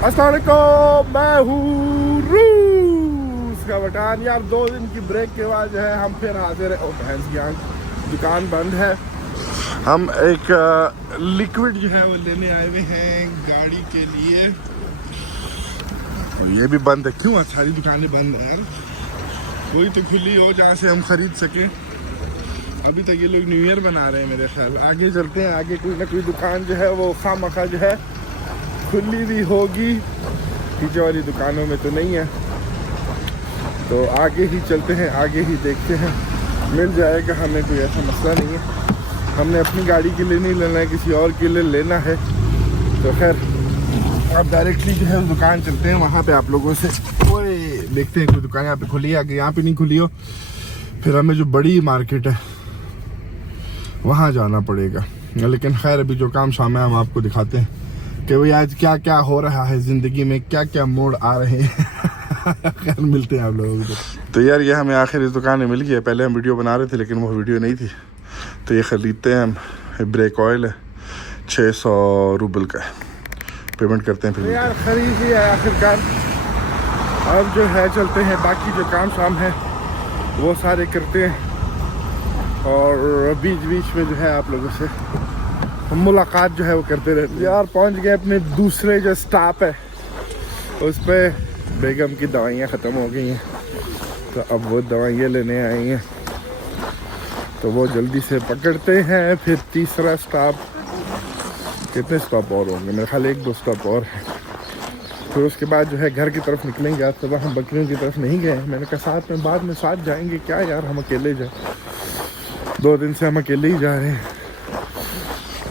अस्सलाम वालेकुम, मैं हूँ रूस का बटान। यार 2 दिन की ब्रेक के बाद जो है हम फिर हाजिर है। भैंस की आंख, दुकान बंद है। हम एक लिक्विड जो है वो लेने आए हुए हैं गाड़ी के लिए। ये भी बंद है। क्यों सारी दुकानें बंद है यार? कोई तो खुली हो जहाँ से हम खरीद सकें। अभी तक ये लोग न्यू ईयर बना रहे हैं मेरे ख्याल। आगे चलते हैं, आगे कोई ना कोई दुकान जो है वो खामखा जो है खुली भी होगी। पीछे वाली दुकानों में तो नहीं है, तो आगे ही चलते हैं, आगे ही देखते हैं, मिल जाएगा। हमें कोई ऐसा मसला नहीं है। हमने अपनी गाड़ी के लिए नहीं लेना है, किसी और के लिए लेना है। तो खैर अब डायरेक्टली जो है दुकान चलते हैं। वहाँ पे आप लोगों से ओए देखते हैं कोई दुकान यहाँ पे खुली है। अगर यहाँ पे नहीं खुली हो फिर हमें जो बड़ी मार्केट है वहाँ जाना पड़ेगा। लेकिन खैर अभी जो काम सामने हम आपको दिखाते हैं कि भाई आज क्या क्या हो रहा है ज़िंदगी में, क्या क्या मोड़ आ रहे हैं। खैर मिलते हैं आप लोगों को। तो यार ये हमें आखिर इस दुकान में मिल गया। पहले हम वीडियो बना रहे थे लेकिन वो वीडियो नहीं थी, तो ये ख़रीदते हैं हम। ब्रेक ऑयल है 600 रूबल का, पेमेंट करते हैं फिर। तो यार ख़रीद ही है आखिरकार। अब जो है चलते हैं, बाकी जो काम शाम है वो सारे करते हैं और बीच बीच में जो है आप लोगों से मुलाकात जो है वो करते रहते हैं। यार पहुंच गए अपने दूसरे जो स्टॉप है उस पर। बेगम की दवाइयाँ ख़त्म हो गई हैं तो अब वो दवाइयाँ लेने आई हैं, तो वो जल्दी से पकड़ते हैं। फिर तीसरा स्टॉप, कितने स्टॉप और होंगे? मेरे ख्याल 1-2 स्टॉप और है। फिर उसके बाद जो है घर की तरफ निकलेंगे। आज सुबह हम बकरियों की तरफ नहीं गए। मैंने कहा साथ में बाद में साथ जाएंगे। क्या यार हम अकेले जाए, 2 दिन से हम अकेले ही जा रहे हैं।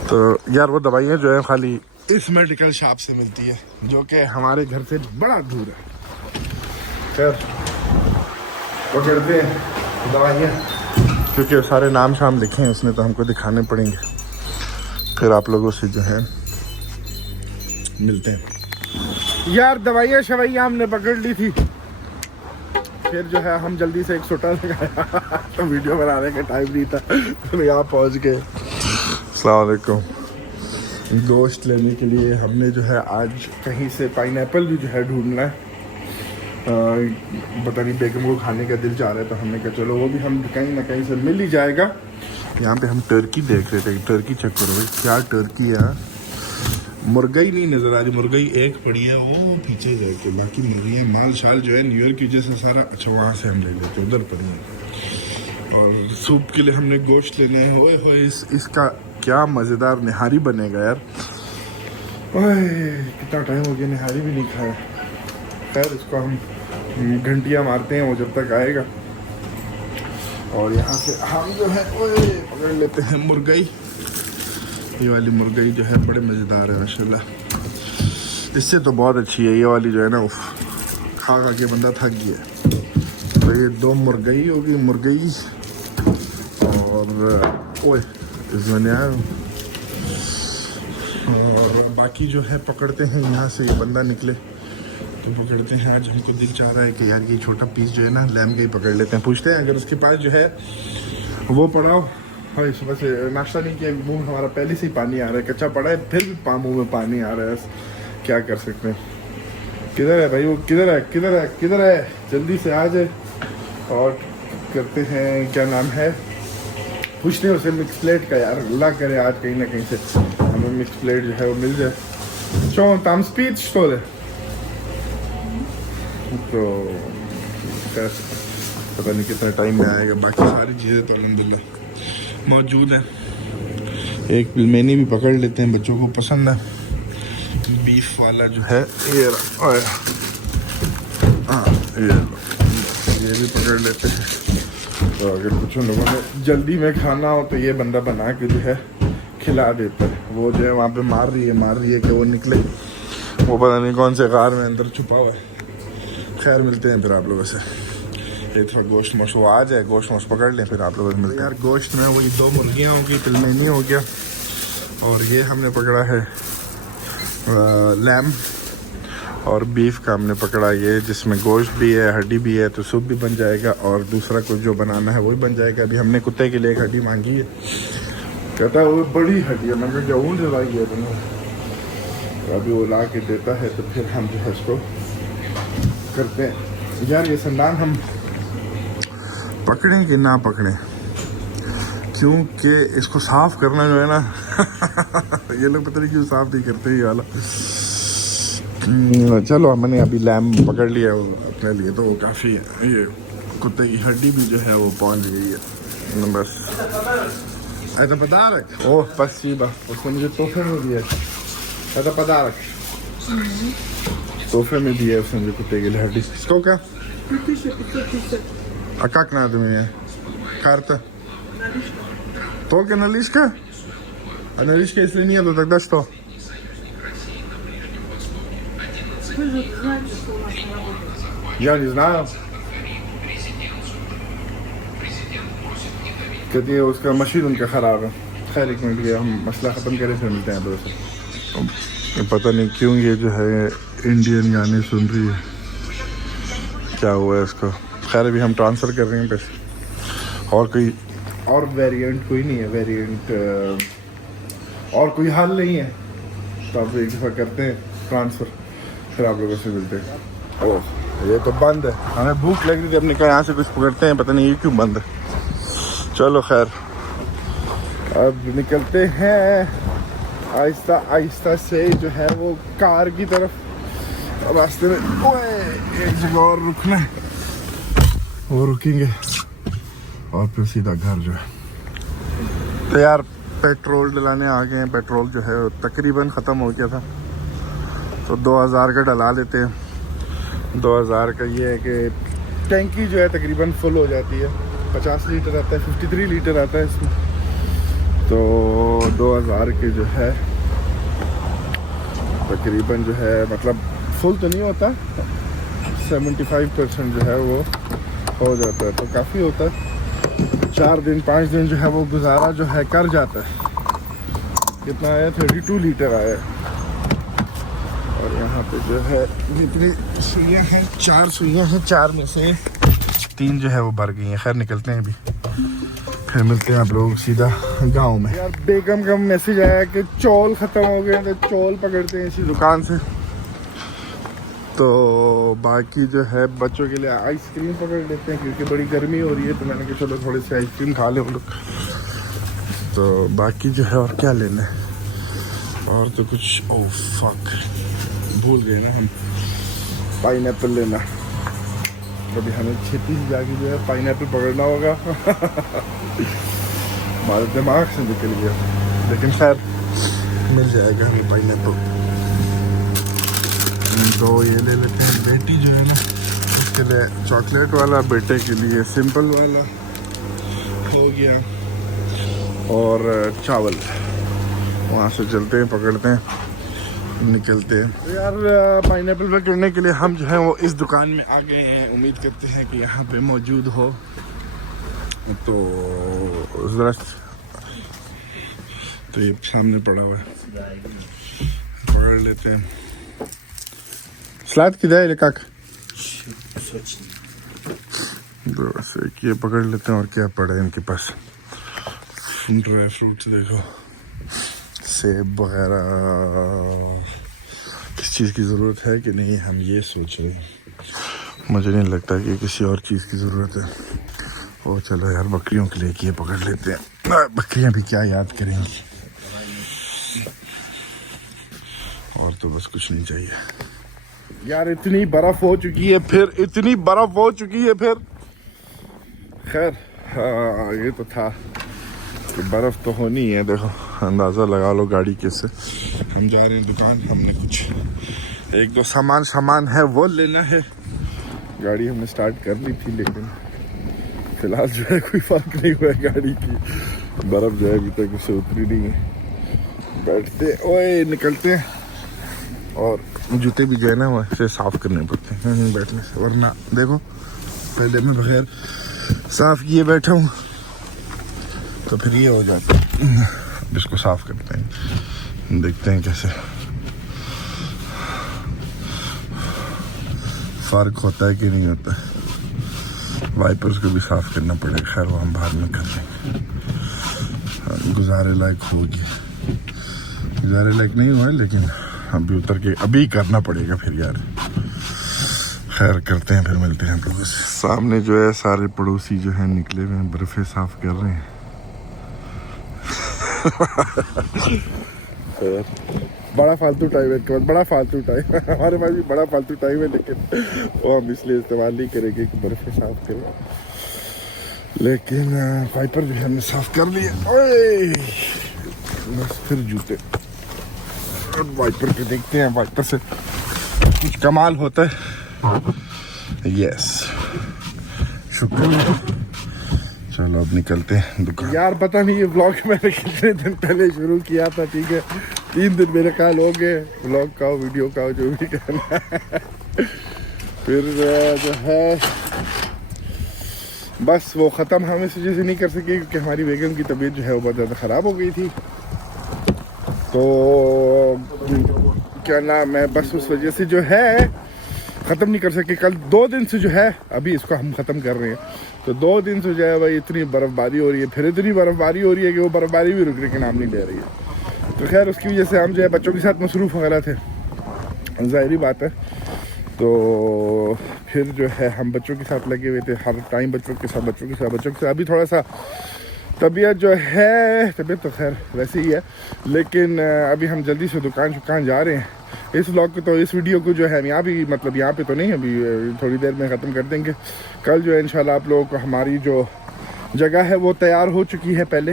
तो यार वो दवाइयाँ जो है खाली इस मेडिकल शॉप से मिलती है, जो कि हमारे घर से बड़ा दूर है। खैर वो कहते हैं दवाइयाँ, क्योंकि सारे नाम शाम लिखे हैं उसने, तो हमको दिखाने पड़ेंगे। फिर आप लोगों से जो है मिलते हैं। यार दवाइयाँ शवाइयाँ हमने पकड़ ली थी। फिर जो है हम जल्दी से एक छोटा लगाया तो वीडियो बनाने का टाइम नहीं था, तो यहाँ पहुँच गए। अस्सलाम वालेकुम। गोश्त लेने के लिए हमने जो है आज कहीं से पाइनएप्पल भी जो है ढूंढना है। पता नहीं बेगम को खाने का दिल चाह रहा है, तो हमने कहा चलो वो भी हम कहीं ना कहीं से मिल ही जाएगा। यहाँ पे हम टर्की देख रहे थे। टर्की चेक करो भाई, क्या टर्की है यार। मुर्गई नहीं नज़र आ रही, मुर्गई एक पड़ी है वो पीछे जाके, बाकी मुर्गियाँ माल शाल जो है न्यू ईयर की वजह से सारा। अच्छा वहाँ से हम ले लेते, उधर पड़ी है। और सूप के लिए हमने गोश्त लेने हैं। ओए होए इसका क्या मज़ेदार निहारी बनेगा यार। ओए कितना टाइम हो गया निहारी भी नहीं खाया। खैर इसको हम घंटियाँ मारते हैं वो जब तक आएगा। और यहाँ से हम जो है ओए पकड़ लेते हैं मुर्गई। ये वाली मुर्गई जो है बड़े मज़ेदार है माशाल्लाह। इससे तो बहुत अच्छी है ये वाली जो है ना, खा खा के बंदा थक गया। तो ये 2 मुर्गई होगी, मुर्गई और ओए इसमें और बाकी जो है पकड़ते हैं। यहाँ से ये बंदा निकले तो पकड़ते हैं। आज हमको दिल चाह रहा है कि यार ये छोटा पीस जो है ना लैम का ही पकड़ लेते हैं। पूछते हैं अगर उसके पास जो है वो पड़ा हो। हाँ सुबह से नाश्ता नहीं किया, मुंह हमारा पहले से ही पानी आ रहा है। कच्चा पड़ा है फिर भी मुंह में पानी आ रहा है। क्या कर सकते हैं। किधर है भाई वो, किधर है किधर है किधर है? जल्दी से आ जाए। और करते हैं क्या नाम है, पूछते हैं उसे मिक्स प्लेट का। यार अल्लाह करे आज कहीं ना कहीं से हमें मिक्स प्लेट जो है वो मिल जाए। चो ताम स्पीड स्टोर है तो पता नहीं कितना टाइम में आएगा। बाकी सारी चीज़ें तो अल्हम्दुलिल्लाह मौजूद है। एक पिलमेनी भी पकड़ लेते हैं, बच्चों को पसंद है। बीफ वाला जो है ये हाँ ये भी पकड़ लेते हैं। तो अगर कुछ लोगों ने जल्दी में खाना हो तो ये बंदा बना के जो है खिला देता है। वो जो है वहाँ पे मार रही है कि वो निकले, वो पता नहीं कौन से गार में अंदर छुपा हुआ है। खैर मिलते हैं फिर आप लोगों से। ये थोड़ा गोश्त मोश वो आ जाए, गोश्त मोश पकड़ लें फिर आप लोगों से मिलते हैं। यार गोश्त में वही 2 मुर्गियाँ होगी, पिलमेनी हो गया, और ये हमने पकड़ा है लैम, और बीफ का हमने पकड़ा ये जिसमें गोश्त भी है, हड्डी भी है, तो सूप भी बन जाएगा। और दूसरा कुछ जो बनाना है वो भी बन जाएगा। अभी हमने कुत्ते के लिए एक हड्डी मांगी है, कहता है वो बड़ी हड्डी है। मैंने कहा ऊँट लाई है बना। अभी वो ला के देता है तो फिर हम जो है इसको करते हैं। यार ये संदान हम पकड़ें कि ना पकड़ें, क्योंकि इसको साफ करना जो है ना ये लोग पता नहीं क्यों साफ नहीं करते ये वाला। चलो मैंने अभी लैम्प पकड़ लिया वो अपने लिए, तो वो काफ़ी है। ये कुत्ते की हड्डी भी जो है वो पहुंच गई है बस। ऐसा पदार्थ ओह बस ये बात उसने मुझे तोहफे में दिया। ऐसा पदार्थ तोहफे में दिया उसने मुझे कुत्ते की हड्डी। इसको क्या как надо мне? Карта. Только наличка? А наличка если нету, тогда что? Вы же знаете, что у нас не работает. Я не знаю. कहती है उसका मशीन उनका ख़राब है। खैर एक मिनट गया, हम मसला ख़त्म करें फिर मिलते हैं दोस्तों। पता नहीं क्यों ये जो है इंडियन गाने सुन रही है, क्या हुआ है इसको। खैर अभी हम ट्रांसफ़र कर रहे हैं पैसे। और कोई और वेरिएंट कोई नहीं है, वेरिएंट और कोई हल नहीं है, तो आप एक दफ़ा करते हैं ट्रांसफ़र, फिर आप लोगों से मिलते हैं। ओह ये तो बंद है, हमें भूख लग रही थी, हमने कहा यहाँ से कुछ पकड़ते हैं, पता नहीं ये क्यों बंद है। चलो खैर अब निकलते हैं आहिस्ता आहिस्ता से जो है वो कार की तरफ। रास्ते में ओए एक जगह और रुकना है, वो रुकेंगे और फिर सीधा घर जो है। तो यार पेट्रोल डलाने आ गए हैं। पेट्रोल जो है तकरीबन ख़त्म हो गया था, तो 2000 का डला लेते हैं। 2000 का ये है कि टैंकी जो है तकरीबन फुल हो जाती है। 50 लीटर आता है, 53 लीटर आता है इसमें, तो 2000 के जो है तकरीबन जो है मतलब फुल तो नहीं होता, 75% जो है वो हो जाता है, तो काफ़ी होता है। 4 दिन 5 दिन जो है वो गुजारा जो है कर जाता है। कितना आया? 32 लीटर आया। और यहाँ पे जो है जितनी सुइयाँ हैं, 4 सुइयाँ हैं, 4 में से 3 जो है वो भर गई हैं। खैर निकलते हैं अभी, फिर मिलते हैं आप लोग सीधा गांव में। यार बेगम का मैसेज आया कि चौल ख़त्म हो गए, तो चौल पकड़ते हैं इसी दुकान से। तो बाकी जो है बच्चों के लिए आइसक्रीम पकड़ लेते हैं, क्योंकि बड़ी गर्मी हो रही है, तो मैंने कहा चलो थोड़ी सी आइसक्रीम खा लें हम लोग। तो बाकी जो है और क्या लेना है, और तो कुछ ओह फक भूल गए ना हम, पाइनएप्पल लेना। अभी हमें छेती से जाके जो है पाइनएप्पल पकड़ना होगा हमारे दिमाग से निकल गया, लेकिन खैर मिल जाएगा हमें पाइनएप्पल। तो ये ले लेते हैं। बेटी जो है ना उसके लिए चॉकलेट वाला, बेटे के लिए सिंपल वाला हो गया, और चावल वहाँ से चलते हैं, पकड़ते हैं, निकलते हैं। तो यार पाइनएप्पल पकड़ने के लिए हम जो है वो इस दुकान में आ गए हैं। उम्मीद करते हैं कि यहाँ पे मौजूद हो, तो ज़रा तो ये सामने पड़ा हुआ है, पकड़ लेते हैं। सलाद किधर है काक? बस एक ये पकड़ लेते हैं, और क्या पड़ा है इनके पास। ड्राई फ्रूट्स देखो, सेब वगैरह, किस चीज़ की ज़रूरत है कि नहीं, हम ये सोच रहे हैं। मुझे नहीं लगता कि किसी और चीज़ की ज़रूरत है। ओ चलो यार बकरियों के लिए ये पकड़ लेते हैं, बकरियां भी क्या याद करेंगी। और तो बस कुछ नहीं चाहिए यार। इतनी बर्फ़ हो चुकी है, फिर इतनी बर्फ़ हो चुकी है फिर। खैर हाँ ये तो था कि बर्फ़ तो होनी है। देखो अंदाज़ा लगा लो गाड़ी कैसे। हम जा रहे हैं दुकान, हमने कुछ 1-2 सामान है वो लेना है। गाड़ी हमने स्टार्ट कर ली थी, लेकिन फ़िलहाल जो है कोई फ़र्क नहीं हुआ है गाड़ी की। बर्फ़ जो है अभी तक उसे उतरी नहीं है। बैठते ओए निकलते हैं, और जूते भी जो है ना वो ऐसे साफ़ करने पड़ते हैं बैठने से, वरना देखो पहले मैं बगैर साफ़ किए बैठा हूँ तो फिर ये हो जाता है। अब इसको साफ़ करते हैं, देखते हैं कैसे फ़र्क होता है कि नहीं होता है। वाइपर्स को भी साफ़ करना पड़ेगा, खैर वो हम बाद में कर लेंगे। गुजारे लायक होगी, गुजारे लायक नहीं हुआ है, लेकिन अभी उतर के अभी करना पड़ेगा फिर यार। खैर करते हैं, फिर मिलते हैं आप लोगों से। सामने जो है सारे पड़ोसी जो हैं निकले हुए हैं, बर्फे साफ कर रहे हैं। बड़ा फालतू टाइम है, बड़ा फालतू टाइम हमारे पास भी बड़ा फालतू टाइम है, लेकिन वो हम इसलिए इस्तेमाल नहीं करेंगे कि बर्फे साफ करें। लेकिन वाइपर जो है हमने साफ कर लिया। ओए बस फिर जूते वाइपर पे देखते हैं, वाइपर से कुछ कमाल होता है। यस शुक्र। चलो अब निकलते हैं दुकान। यार पता नहीं ये व्लॉग मैंने कितने दिन पहले शुरू किया था, ठीक है 3 दिन मेरे ख्याल हो गए, व्लॉग का वीडियो का जो भी करना है। फिर जो है बस वो ख़त्म हम इस वजह से नहीं कर सके क्योंकि हमारी बेगम की तबीयत जो है वो बहुत ज़्यादा ख़राब हो गई थी। तो क्या नाम है, बस उस वजह से जो है ख़त्म नहीं कर सके। कल 2 दिन से जो है अभी इसको हम ख़त्म कर रहे हैं, तो 2 दिन से जो है भाई इतनी बर्फ़बारी हो रही है, फिर इतनी बर्फ़बारी हो रही है कि वो बर्फ़बारी भी रुकने के नाम नहीं ले रही है। तो खैर उसकी वजह से हम जो है बच्चों के साथ मसरूफ़ वगैरह थे, ज़ाहिरी बात है। तो फिर जो है हम बच्चों के साथ लगे हुए थे हर टाइम, बच्चों के साथ। अभी थोड़ा सा तबीयत जो है, तबीयत तो खैर वैसे ही है, लेकिन अभी हम जल्दी से दुकान जा रहे हैं। इस व्लॉग को तो, इस वीडियो को जो है यहाँ भी मतलब यहाँ पे तो नहीं, अभी थोड़ी देर में ख़त्म कर देंगे। कल जो है इंशाल्लाह आप लोगों को हमारी जो जगह है वो तैयार हो चुकी है। पहले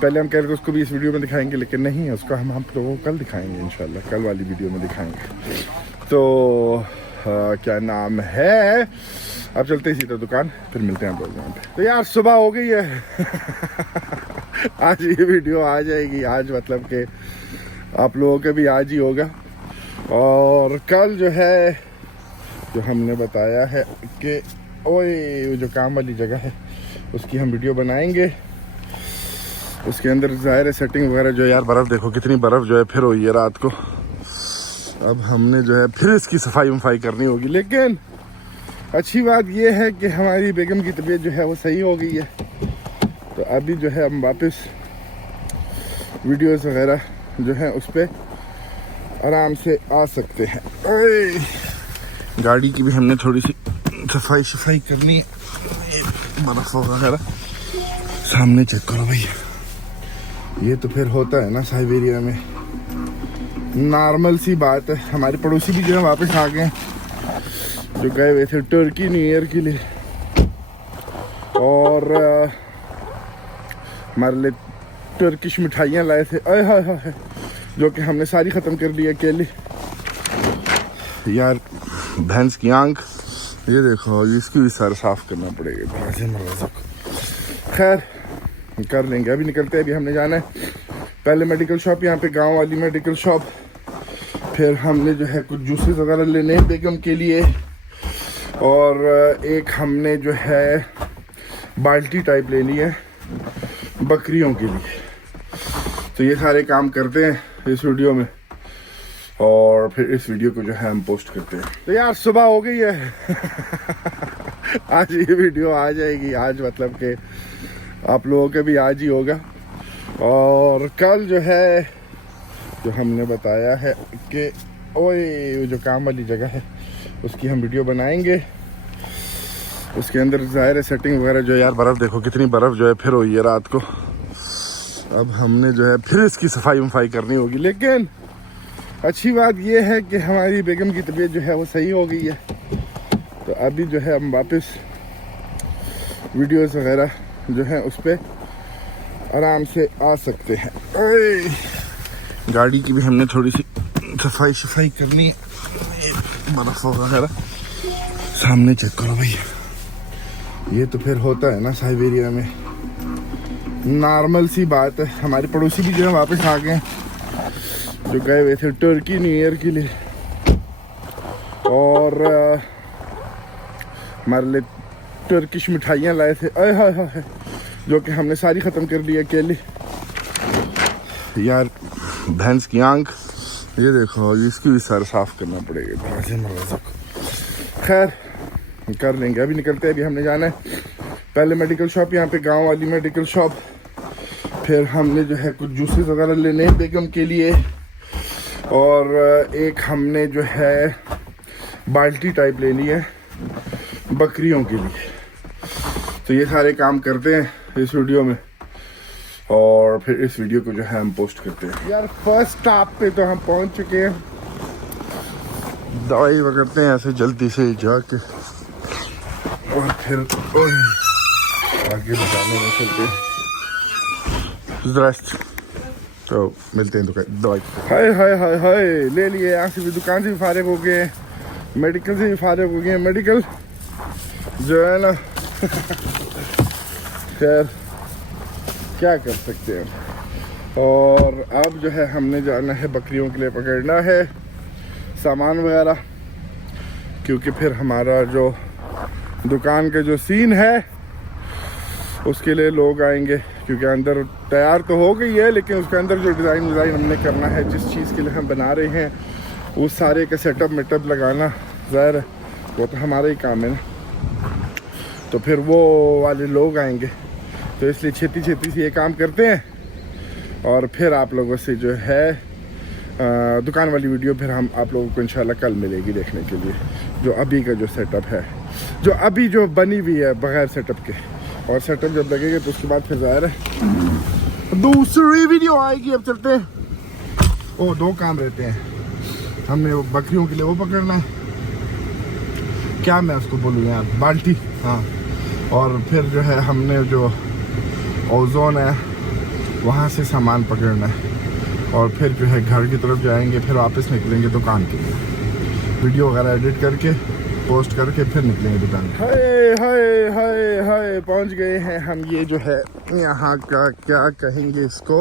हम कह रहे थे उसको भी इस वीडियो में दिखाएंगे, लेकिन नहीं, उसको हम लोगों को कल दिखाएंगे इंशाल्लाह, कल वाली वीडियो में दिखाएंगे। तो क्या नाम है, अब चलते ही सीधा दुकान, फिर मिलते हैं आप लोग वहाँ पे। तो यार सुबह हो गई है आज ये वीडियो आ जाएगी, आज मतलब कि आप लोगों के भी आज ही होगा। और कल जो है जो हमने बताया है कि ओए जो काम वाली जगह है उसकी हम वीडियो बनाएंगे। उसके अंदर ज़ाहिर है सेटिंग वगैरह जो है, यार बर्फ़ देखो कितनी बर्फ़ जो है फिर हुई है रात को। अब हमने जो है फिर इसकी सफाई करनी होगी, लेकिन अच्छी बात यह है कि हमारी बेगम की तबीयत जो है वो सही हो गई है। तो अभी जो है हम वापस वीडियोस वगैरह जो है उस पर आराम से आ सकते हैं। गाड़ी की भी हमने थोड़ी सी सफाई करनी है, बर्फ वगैरह। सामने चेक करो भैया, ये तो फिर होता है ना साइबेरिया में, नॉर्मल सी बात है। हमारे पड़ोसी भी जो है वापस आ गए, जो गए हुए थे टर्की न्यू ईयर के लिए, और हमारे लिए टर्किश मिठाइयाँ लाए थे, आय हाय हाय, जो कि हमने सारी ख़त्म कर ली अकेले। यार भैंस की आंख, ये देखो, इसकी भी सर साफ करना पड़ेगा। खैर कर लेंगे, अभी निकलते हैं। अभी हमने जाना है पहले मेडिकल शॉप, यहाँ पे गांव वाली मेडिकल शॉप। फिर हमने जो है कुछ जूसेस वगैरह लेने हैं बेगम के लिए, और एक हमने जो है बाल्टी टाइप लेनी है बकरियों के लिए। तो ये सारे काम करते हैं इस वीडियो में, और फिर इस वीडियो को जो है हम पोस्ट करते हैं। तो यार सुबह हो गई है आज ये वीडियो आ जाएगी, आज मतलब कि आप लोगों के भी आज ही होगा। और कल जो है जो हमने बताया है कि ओए जो काम वाली जगह है उसकी हम वीडियो बनाएंगे। उसके अंदर ज़ाहिर है सेटिंग वगैरह जो है, यार बर्फ़ देखो कितनी बर्फ़ जो है फिर हुई है रात को। अब हमने जो है फिर इसकी सफाई करनी होगी, लेकिन अच्छी बात यह है कि हमारी बेगम की तबीयत जो है वो सही हो गई है। तो अभी जो है हम वापस वीडियोस वगैरह जो है उस पर आराम से आ सकते हैं। गाड़ी की भी हमने थोड़ी सी सफाई करनी है, बर्फ वगैरह। सामने चेक करो भैया, ये तो फिर होता है ना साइबेरिया में, नॉर्मल सी बात है। हमारे पड़ोसी भी जो है वापस आ गए, जो गए हुए थे टर्की न्यू ईयर के लिए, और हमारे लिए टर्किश मिठाइयाँ लाए थे, आय हाय हाय, जो कि हमने सारी ख़त्म कर ली अकेले। यार भैंस की आंख, ये देखो, इसकी भी सर साफ करना पड़ेगा। खैर कर लेंगे, अभी निकलते हैं। अभी हमने जाना है पहले मेडिकल शॉप, यहाँ पे गांव वाली मेडिकल शॉप। फिर हमने जो है कुछ जूसेस वगैरह लेने हैं बेगम के लिए, और एक हमने जो है बाल्टी टाइप लेनी है बकरियों के लिए। तो ये सारे काम करते हैं इस वीडियो में और फिर इस वीडियो को जो है हम पोस्ट करते हैं। यार फर्स्ट स्टॉप पे तो हम पहुंच चुके हैं। दवाई करते हैं ऐसे जल्दी से जाके और फिर आगे बताने में चलते हैं। तो मिलते हैं दवाई। हाय हाय हाय हाय, ले लिए यहाँ से भी, दुकान से भी फारिग हो गए, मेडिकल से भी फारिग हो गए। मेडिकल जो है ना खैर क्या कर सकते हैं। और अब जो है हमने जाना है बकरियों के लिए पकड़ना है सामान वगैरह, क्योंकि फिर हमारा जो दुकान का जो सीन है उसके लिए लोग आएंगे। क्योंकि अंदर तैयार तो हो गई है, लेकिन उसके अंदर जो डिज़ाइन हमने करना है, जिस चीज़ के लिए हम बना रहे हैं, उस सारे का सेटअप मेटअप लगाना ज़ाहिर है वो तो हमारा ही काम है ना। तो फिर वो वाले लोग आएंगे, तो इसलिए छेती छेती से ये काम करते हैं और फिर आप लोगों से जो है दुकान वाली वीडियो फिर हम आप लोगों को इंशाल्लाह कल मिलेगी देखने के लिए। जो अभी का जो सेटअप है, जो अभी जो बनी हुई है बगैर सेटअप के, और सेटअप जब लगेगा तो उसके बाद फिर ज़ाहिर है दूसरी वीडियो आएगी। अब चलते हैं। ओ दो काम रहते हैं, हमने वो बकरियों के लिए वो पकड़ना है, क्या मैं उसको बोलूँ यार, बाल्टी, हाँ। और फिर जो है हमने जो ओजोन है वहाँ से सामान पकड़ना है और फिर जो है घर की तरफ जाएंगे, फिर वापस निकलेंगे दुकान के लिए, वीडियो वगैरह एडिट करके पोस्ट करके फिर निकलेंगे दुकान। हाय हाय हाय हाय, पहुंच गए हैं हम। ये जो है यहाँ का क्या कहेंगे इसको,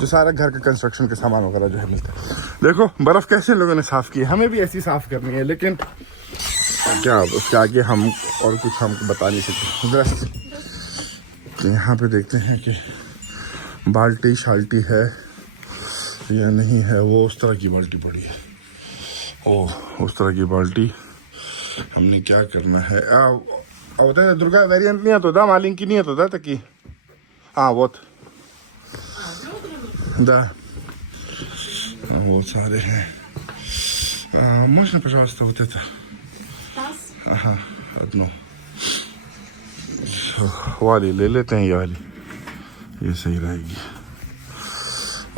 जो सारा घर का कंस्ट्रक्शन के सामान वगैरह जो है मिलता है। देखो बर्फ़ कैसे लोगों ने साफ़ की है, हमें भी ऐसी साफ़ करनी है, लेकिन क्या उसके आगे हम और कुछ हमको बता नहीं सकते। यहाँ पे देखते हैं कि बाल्टी शाल्टी है या नहीं है। वो उस तरह की बाल्टी पड़ी है, उस तरह की बाल्टी। हमने क्या करना है, होता है दुर्गा वेरिएंट नहीं आता था, मालिंग की नहीं आता था तकी, हाँ वो वो सारे हैं можно пожалуйста вот это, हाँ одну वाली ले लेते हैं, ये वाली ये सही रहेगी।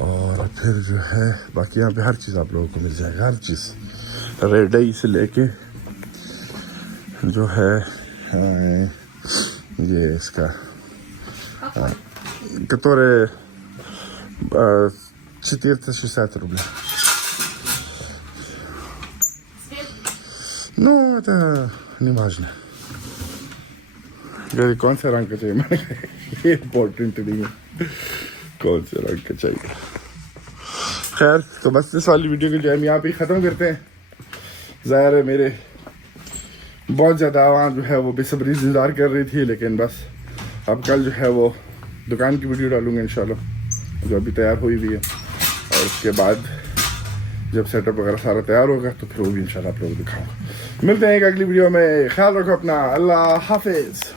और फिर जो है बाकी यहाँ पे हर चीज़ आप लोगों को मिल जाएगा, हर चीज़ रेडई से लेके जो है ये इसका которые 460 рублей. Ну, это не важно. говорит, कौन सा रंग का चाहिए, मैंने कहा ये इम्पोर्टेंट नहीं है कौन से रंग का चाहिए। खैर तो बस इस वाली वीडियो को जो हम यहाँ पे ख़त्म करते हैं। ज़ाहिर है मेरे बहुत ज़्यादा आवाज़ जो है वो बेसब्री से इंतज़ार कर रही थी, लेकिन बस अब कल जो है वो दुकान की वीडियो डालूंगा इंशाल्लाह, जो अभी तैयार हुई हुई है। और उसके बाद जब सेटअप वगैरह सारा तैयार होगा तो फिर वो भी इंशाल्लाह आप लोगों को दिखाऊंगा। मिलते हैं एक अगली वीडियो में, ख्याल रखो अपना, अल्लाह हाफिज़।